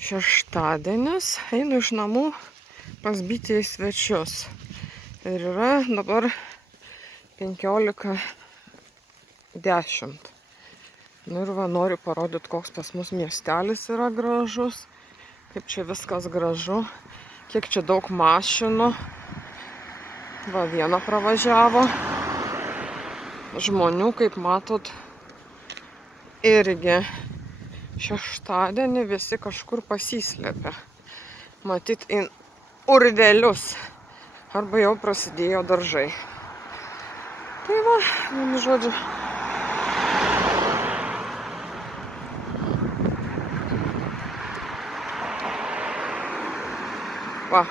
Šeštadienis, einu iš namų pas bitę į svečius. Ir yra dabar 15:10. Nu ir va, noriu parodyti, koks pas mus miestelis yra gražus. Kaip čia viskas gražu. Kiek čia daug mašinų. Va, viena pravažiavo. Žmonių, kaip matot, irgi. Šeštadienį visi kažkur pasislėpia. Matyt, į urvelius. Arba jau prasidėjo daržai. Tai va, vienu žodžiu. Va,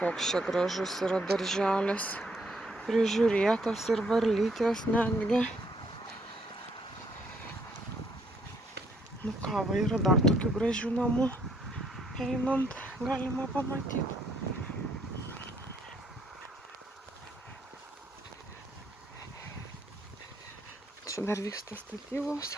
koks čia gražus yra darželis. Prižiūrėtas ir varlytės netgi. Nu ką, va, yra dar tokių gražių namų. Einant galima pamatyti. Čia dar vyksta statybos.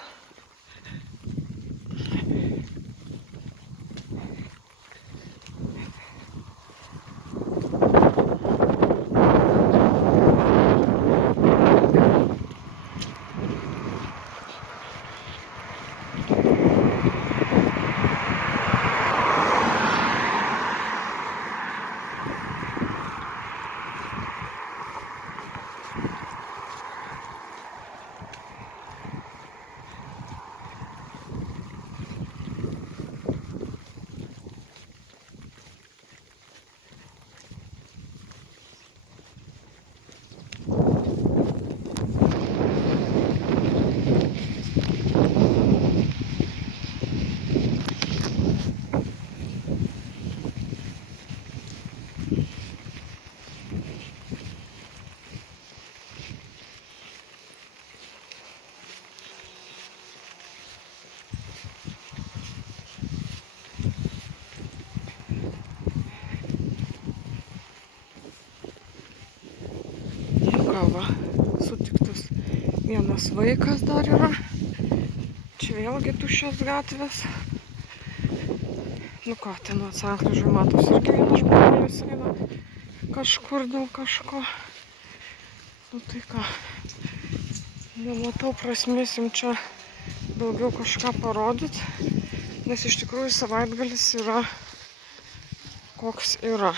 Va, sutiktas vienas vaikas dar yra. Čia vėlgi tuščios gatvės. Nu ką, ten nuo sankryžų matos irgi vienas žmogelis eina kažkur dėl kažko. Nu tai ką, nematau prasmės jums čia daugiau kažką parodyti, nes iš tikrųjų savaitgalis yra koks yra.